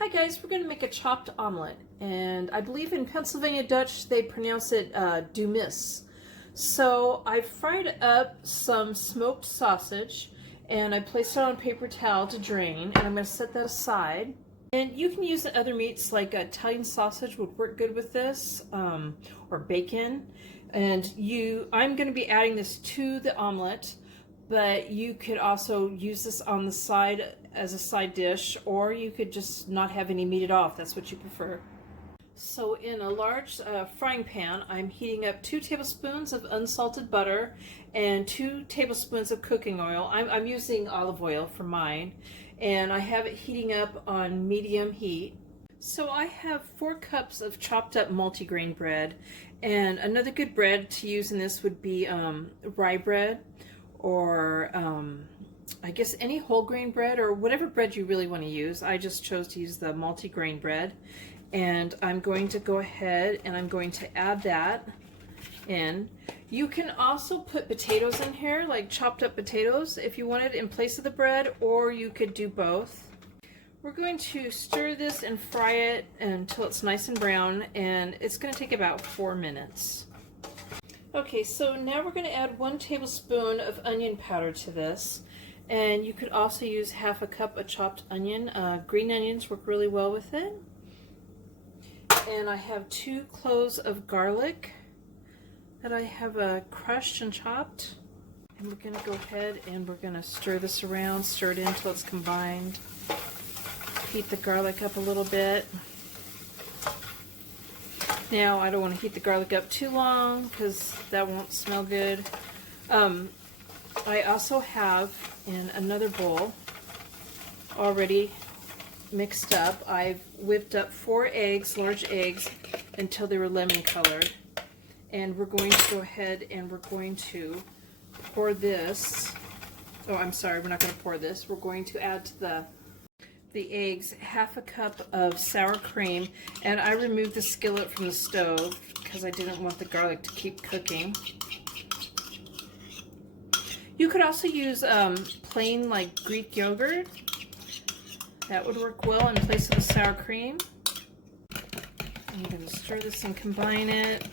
Hi guys, we're going to make a chopped omelet, and I believe in Pennsylvania Dutch they pronounce it dumis. So I fried up some smoked sausage and I placed it on a paper towel to drain, and I'm going to set that aside. And you can use other meats like Italian sausage would work good with this, or bacon. And I'm going to be adding this to the omelet, but you could also use this on the side as a side dish, or you could just not have any meat at all if that's what you prefer. So in a large frying pan, I'm heating up 2 tablespoons of unsalted butter and 2 tablespoons of cooking oil. I'm using olive oil for mine, and I have it heating up on medium heat. So I have 4 cups of chopped up multigrain bread, and another good bread to use in this would be rye bread, or I guess any whole grain bread, or whatever bread you really want to use. I just chose to use the multigrain bread, and I'm going to go ahead and I'm going to add that in. You can also put potatoes in here, like chopped up potatoes, if you wanted in place of the bread, or you could do both. We're going to stir this and fry it until it's nice and brown, and it's going to take about 4 minutes. Okay, so now we're going to add 1 tablespoon of onion powder to this, and you could also use half a cup of chopped onion. Green onions work really well with it. And I have 2 cloves of garlic that I have crushed and chopped. And we're going to go ahead and we're going to stir this around, stir it in until it's combined. Heat the garlic up a little bit. Now, I don't want to heat the garlic up too long because that won't smell good. I also have in another bowl already mixed up. I've whipped up 4 eggs, large eggs, until they were lemon colored. And we're going to go ahead and we're going to pour this. Oh, I'm sorry, we're not going to pour this. We're going to add to the eggs half a cup of sour cream, and I removed the skillet from the stove because I didn't want the garlic to keep cooking. You could also use plain like Greek yogurt. That would work well in place of the sour cream. I'm going to stir this and combine it.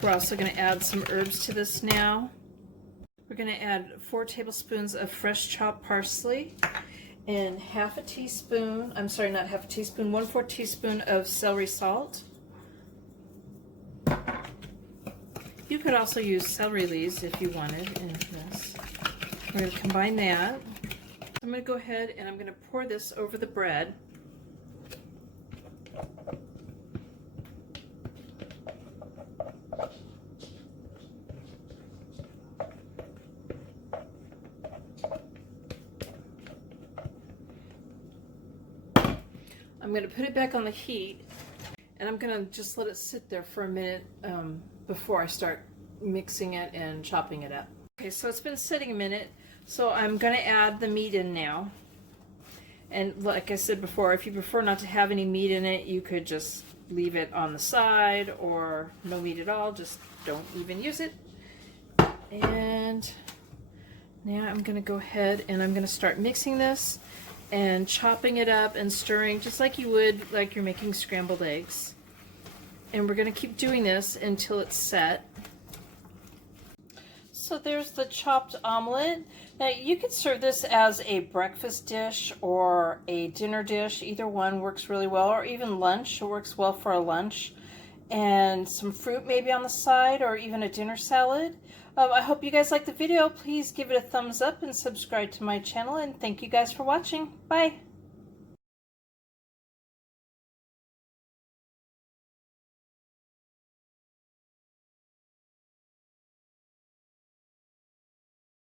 We're also going to add some herbs to this now. We're going to add 4 tablespoons of fresh chopped parsley and half a teaspoon, I'm sorry, not half a teaspoon, 1/4 teaspoon of celery salt. You could also use celery leaves if you wanted in this. We're going to combine that. I'm going to go ahead and I'm going to pour this over the bread. I'm going to put it back on the heat, and I'm going to just let it sit there for a minute before I start mixing it and chopping it up. Okay, so it's been sitting a minute, so I'm going to add the meat in now. And like I said before, if you prefer not to have any meat in it, you could just leave it on the side, or no meat at all, just don't even use it. And now I'm going to go ahead and I'm going to start mixing this and chopping it up and stirring just like you would like you're making scrambled eggs. And we're going to keep doing this until it's set. So there's the chopped omelet. Now you could serve this as a breakfast dish or a dinner dish. Either one works really well, or even lunch. It works well for a lunch. And some fruit maybe on the side, or even a dinner salad. I hope you guys liked the video. Please give it a thumbs up and subscribe to my channel, and thank you guys for watching. Bye!